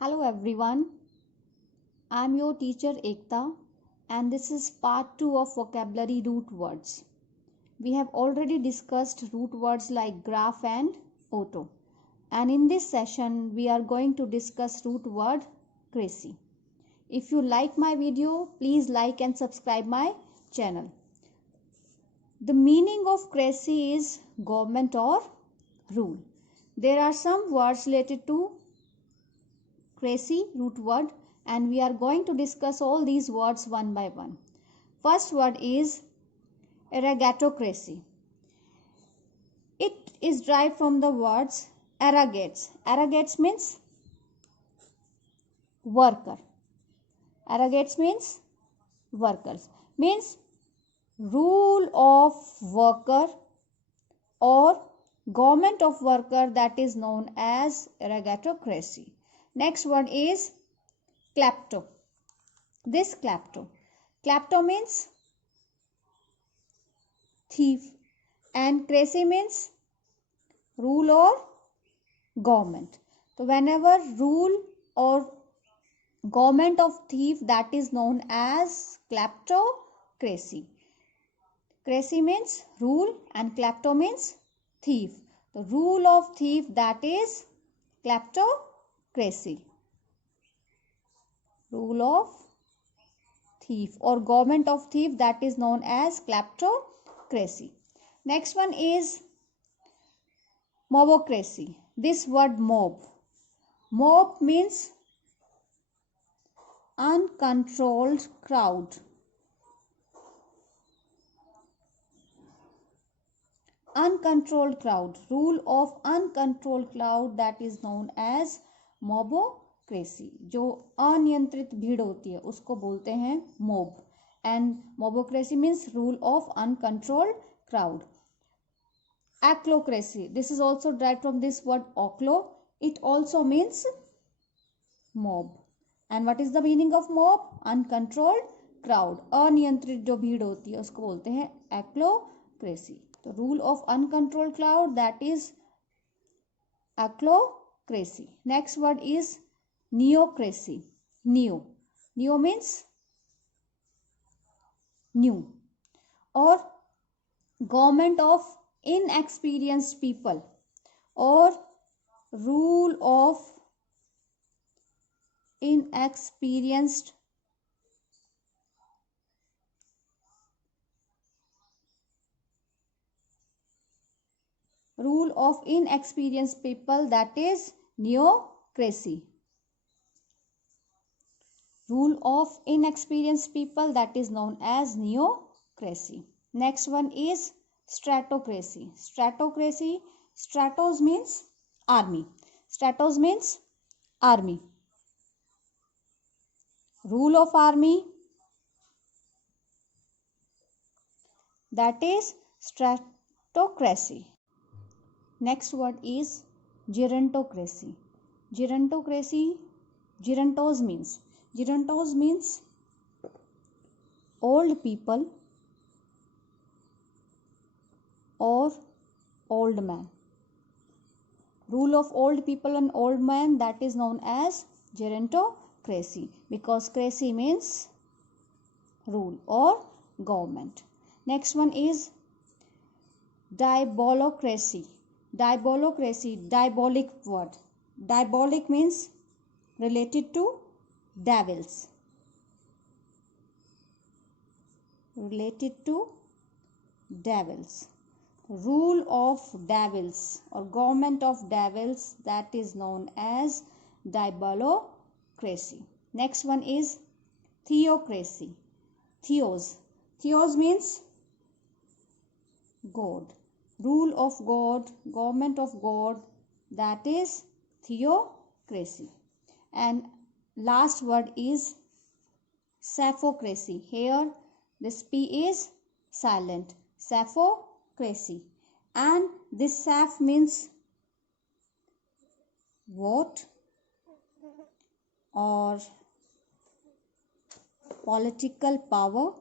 Hello everyone, I am your teacher Ekta and this is part 2 of vocabulary root words. We have already discussed root words like graph and auto, and in this session we are going to discuss root word crazy. If you like my video, please like and subscribe my channel. The meaning of crazy is government or rule. There are some words related to crazy root word and we are going to discuss all these words one by one. First word is arrogatocracy. It is derived from the words arrogates. Arrogates means worker. Arrogates means workers. Means rule of worker or government of worker, that is known as arrogatocracy. Next one is klepto. This klepto. Klepto means thief and crazy means rule or government. So whenever rule or government of thief, that is known as kleptocracy. Crazy means rule and klepto means thief. The rule of thief, that is kleptocracy. Rule of thief or government of thief, that is known as kleptocracy. Next one is mobocracy. This word mob. Mob means uncontrolled crowd. Uncontrolled crowd. Rule of uncontrolled crowd, that is known as mobocracy. जो अनियंत्रित भीड़ होती है उसको बोलते हैं mob. And mobocracy means rule of uncontrolled crowd. Achlocracy. This is also derived from this word ochlo. It also means mob. And what is the meaning of mob? Uncontrolled crowd. अनियंत्रित जो भीड़ होती है उसको बोलते हैं achlocracy. The rule of uncontrolled crowd, that is achlocracy. Next word is neocracy. Neo. Neo means new or government of inexperienced people or rule of inexperienced people, that is neocracy. Rule of inexperienced people, that is known as neocracy. Next one is stratocracy. Stratocracy. Stratos means army. Stratos means army. Rule of army, that is stratocracy. Next word is gerontocracy. Gerontocracy. Gerontos means old people or old man. Rule of old people and old man, that is known as gerontocracy, because crazy means rule or government. Next one is diabolocracy. Diabolocracy, diabolic word. Diabolic means related to devils. Related to devils. Rule of devils or government of devils, that is known as diabolocracy. Next one is theocracy. Theos means God. Rule of God, government of God, that is theocracy. And last word is sapphocracy. Here this P is silent. Sapphocracy. And this saph means vote or political power,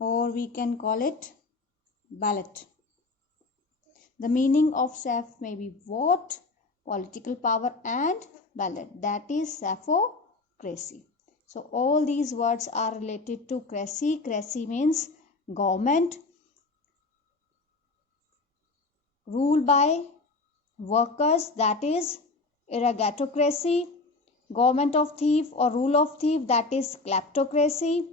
or we can call it ballot. The meaning of saph may be vote, political power and ballot. That is Sappho-cracy. So all these words are related to cracy. Cracy means government, rule by workers, that is aristocracy. Government of thief or rule of thief, that is kleptocracy.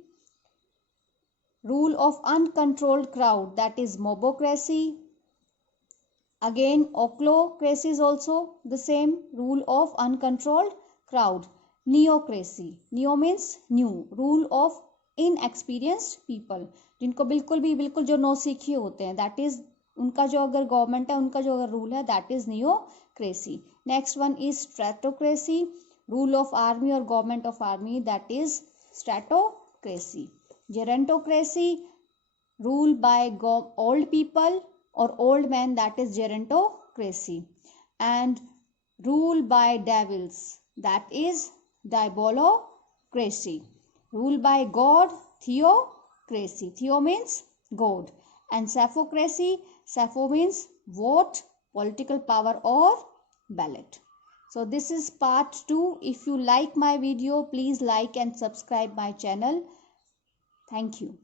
Rule of uncontrolled crowd, that is mobocracy. Again, ochlocracy is also the same, rule of uncontrolled crowd. Neocracy, neo means new, rule of inexperienced people, जिनको बिल्कुल जो नौसिखिए होते हैं, that is उनका जो अगर government है, उनका जो अगर रूल है, that is neocracy. Next one is stratocracy, rule of army or government of army, that is stratocracy. Gerontocracy, rule by old people or old men, that is gerontocracy. And rule by devils, that is diabolocracy. Rule by God, theocracy. Theo means God. And Sappho-cracy, Sappho means vote, political power or ballot. So this is part 2. If you like my video, please like and subscribe my channel. Thank you.